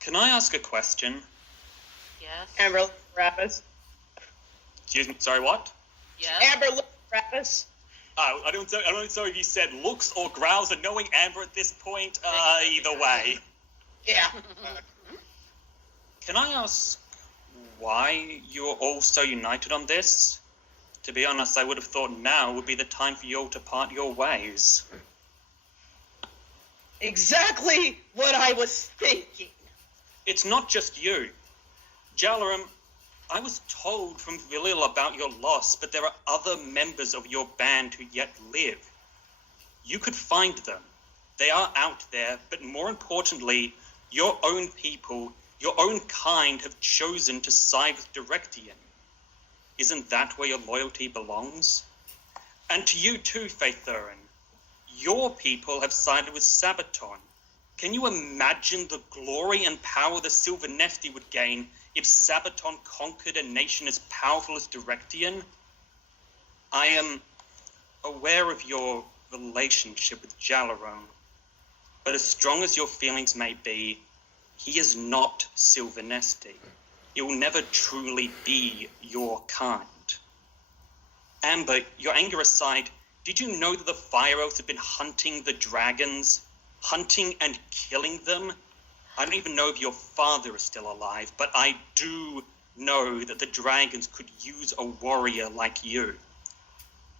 Can I ask a question? Yes. Amber Rabbis. Excuse me, sorry, what? Yes. Amber Rabbis. I don't know if you said looks or growls, and knowing Amber at this point, either way. Yeah. Can I ask why you're all so united on this? To be honest, I would have thought now would be the time for you all to part your ways. Exactly what I was thinking. It's not just you. Jalaram, I was told from Vilil about your loss, but there are other members of your band who yet live. You could find them. They are out there, but more importantly, your own people, your own kind have chosen to side with Directian. Isn't that where your loyalty belongs? And to you too, Faithurin. Your people have sided with Sabaton. Can you imagine the glory and power the Silver Nefti would gain if Sabaton conquered a nation as powerful as Directian? I am aware of your relationship with Jalaron, but as strong as your feelings may be, he is not Silver Nefti. He will never truly be your kind. Amber, your anger aside, did you know that the Fire Elves have been hunting the dragons? Hunting and killing them? I don't even know if your father is still alive, but I do know that the dragons could use a warrior like you.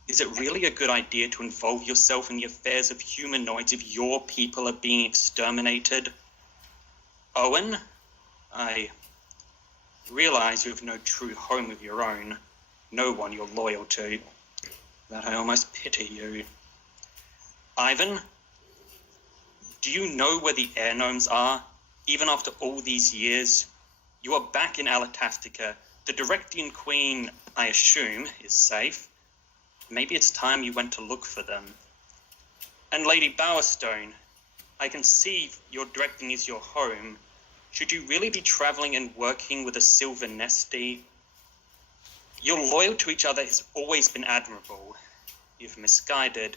Is it really a good idea to involve yourself in the affairs of humanoids if your people are being exterminated? Owen, I realize you have no true home of your own, no one you're loyal to, that I almost pity you. Ivan, do you know where the air gnomes are? Even after all these years, you are back in Alatastica. The Directian Queen, I assume, is safe. Maybe it's time you went to look for them. And Lady Bowerstone, I can see your Directing is your home. Should you really be traveling and working with a Silver Nesti? Your loyalty to each other has always been admirable. You've misguided,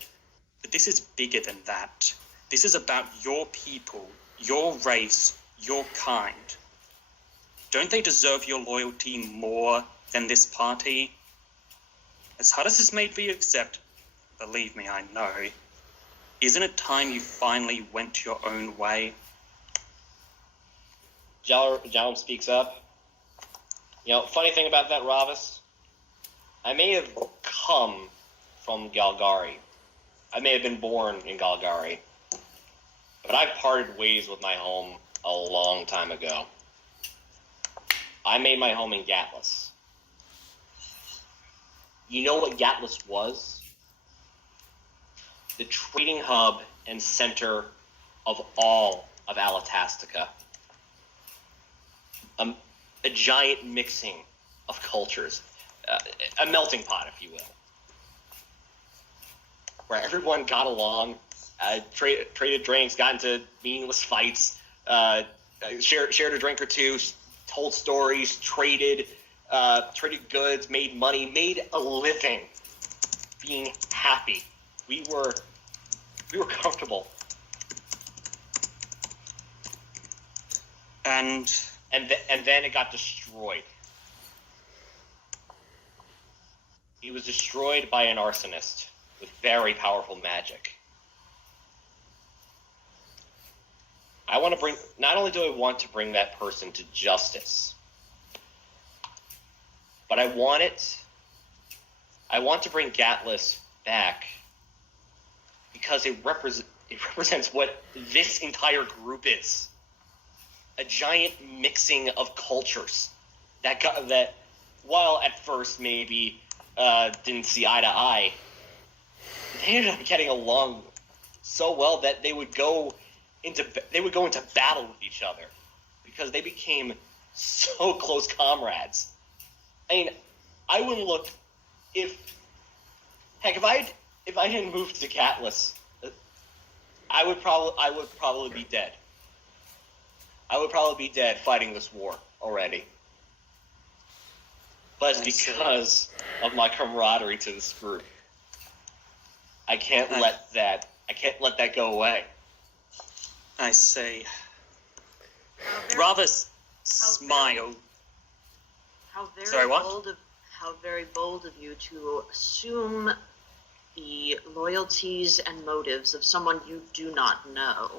but this is bigger than that. This is about your people, your race, your kind. Don't they deserve your loyalty more than this party? As hard as it's made for you to accept, believe me, I know, isn't it time you finally went your own way? Jalum speaks up. You know, funny thing about that, Ravis, I may have come from Galgari. I may have been born in Galgari. But I parted ways with my home a long time ago. I made my home in Gatlas. You know what Gatlas was? The trading hub and center of all of Alatastica. A giant mixing of cultures. A melting pot, if you will. Where everyone got along, traded drinks, got into meaningless fights, shared a drink or two, told stories, traded goods, made money, made a living, being happy. We were comfortable. And then it got destroyed. He was destroyed by an arsonist with very powerful magic. Not only do I want to bring that person to justice, but I want to bring Gatlas back because it represents what this entire group is. A giant mixing of cultures that while at first maybe didn't see eye to eye, they ended up getting along so well that they would go into battle with each other because they became so close comrades. I mean, I wouldn't look if I didn't move to Gatlas, I would probably be dead. I would probably be dead fighting this war already. But it's because of my camaraderie to this group. I can't let that go away. I say. Well, there Ravus smiled. How very Sorry, what? How very bold of you to assume the loyalties and motives of someone you do not know,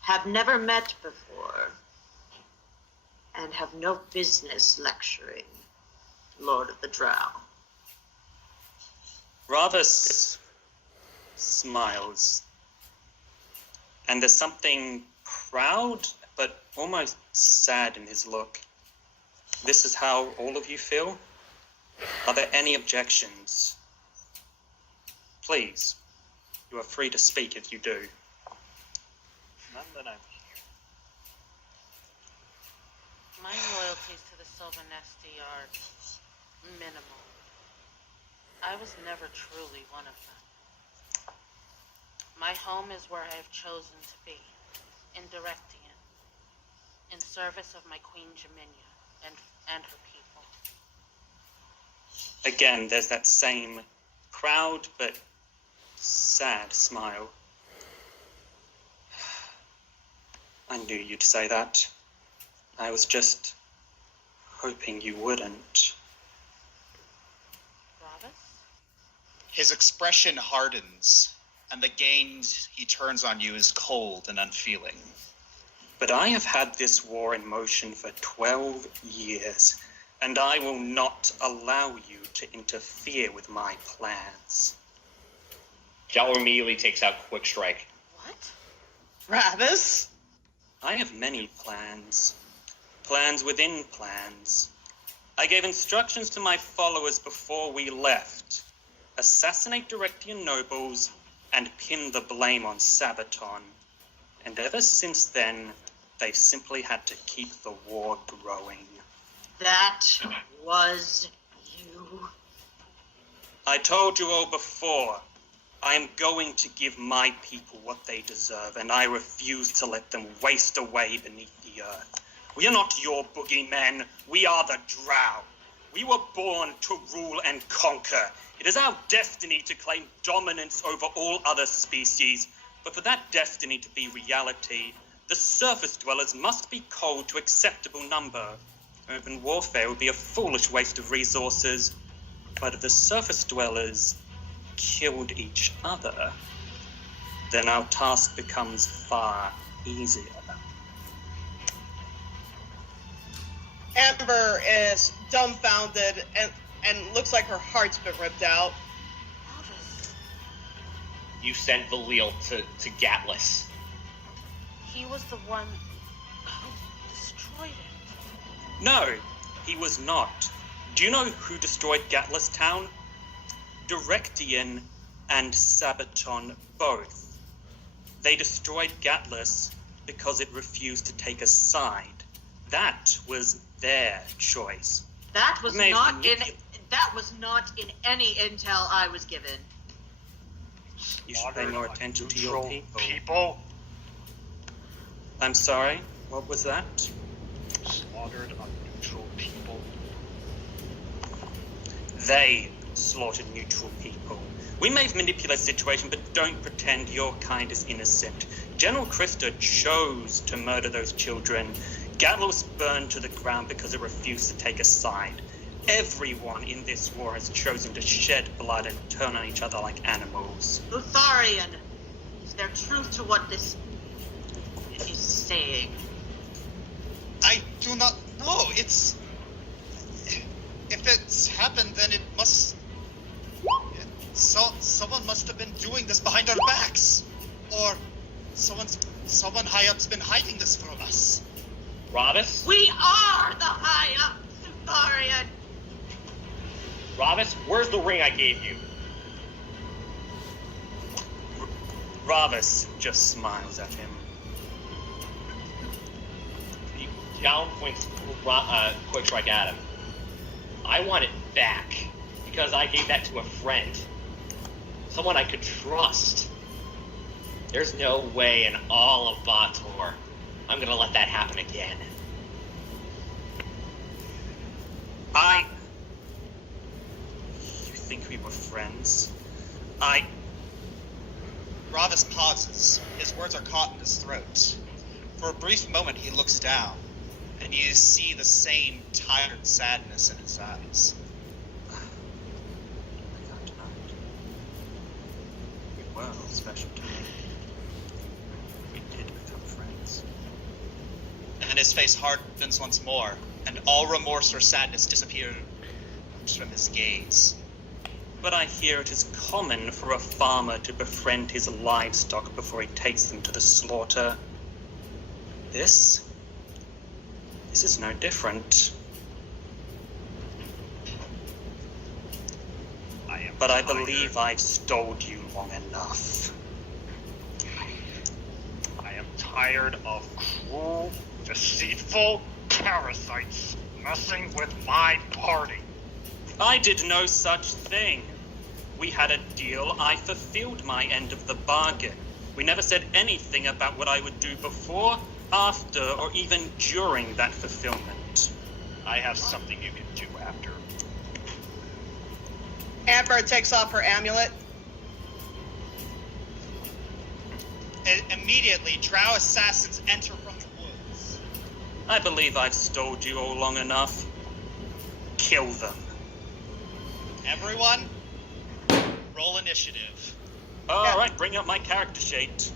have never met before, and have no business lecturing Lord of the Drow. Ravus smiles. And there's something proud, but almost sad in his look. This is how all of you feel? Are there any objections? Please, you are free to speak if you do. None that I'm here. My loyalties to the Sylvanesti are minimal. I was never truly one of them. My home is where I have chosen to be, in Directian, in service of my Queen Jaminia and her people. Again, there's that same proud but sad smile. I knew you'd say that. I was just hoping you wouldn't. Ravus? His expression hardens, and the gaze he turns on you is cold and unfeeling. But I have had this war in motion for 12 years, and I will not allow you to interfere with my plans. Jalo immediately takes out Quick Strike. What? Ravus? I have many plans. Plans within plans. I gave instructions to my followers before we left. Assassinate Directian nobles and pin the blame on Sabaton. And ever since then, they've simply had to keep the war growing. That was you. I told you all before, I am going to give my people what they deserve, and I refuse to let them waste away beneath the earth. We are not your boogeymen, we are the Drow. We were born to rule and conquer. It is our destiny to claim dominance over all other species, but for that destiny to be reality, the surface dwellers must be culled to acceptable number. Urban warfare would be a foolish waste of resources, but if the surface dwellers killed each other, then our task becomes far easier. Amber is dumbfounded and looks like her heart's been ripped out. Ravus. You sent Valil to Gatlas. He was the one who destroyed it. No, he was not. Do you know who destroyed Gatlas Town? Directian and Sabaton both. They destroyed Gatlas because it refused to take a side. That was their choice. That was May have not been- in. That was not in any intel I was given. You should pay Slaughtered more a attention to your neutral people. I'm sorry, what was that? Slaughtered a neutral people. They slaughtered neutral people. We may have manipulated the situation, but don't pretend your kind is innocent. General Krista chose to murder those children. Gatlos burned to the ground because it refused to take a side. Everyone in this war has chosen to shed blood and turn on each other like animals. Lutharian, is there truth to what this is saying? I do not know. If it's happened, then it must... someone must have been doing this behind our backs. Or someone high up's been hiding this from us. Ravus? We are the high up, Lutharian! Ravus, where's the ring I gave you? Ravus just smiles at him. Jalo points Quick Strike at him. I want it back because I gave that to a friend. Someone I could trust. There's no way in all of Bator I'm gonna let that happen again. You think we were friends? Ravus pauses. His words are caught in his throat. For a brief moment, he looks down, and you see the same tired sadness in his eyes. I can't deny it. You were all special to me. We did become friends. And his face hardens once more, and all remorse or sadness disappears from his gaze. But I hear it is common for a farmer to befriend his livestock before he takes them to the slaughter. This is no different. But I believe I've stalled you long enough. I am tired of cruel, deceitful parasites messing with my party. I did no such thing. We had a deal. I fulfilled my end of the bargain. We never said anything about what I would do before, after, or even during that fulfillment. I have something you can do after. Amber takes off her amulet. Immediately, drow assassins enter from the woods. I believe I've stalled you all long enough. Kill them. Everyone, roll initiative. All right, bring up my character sheet.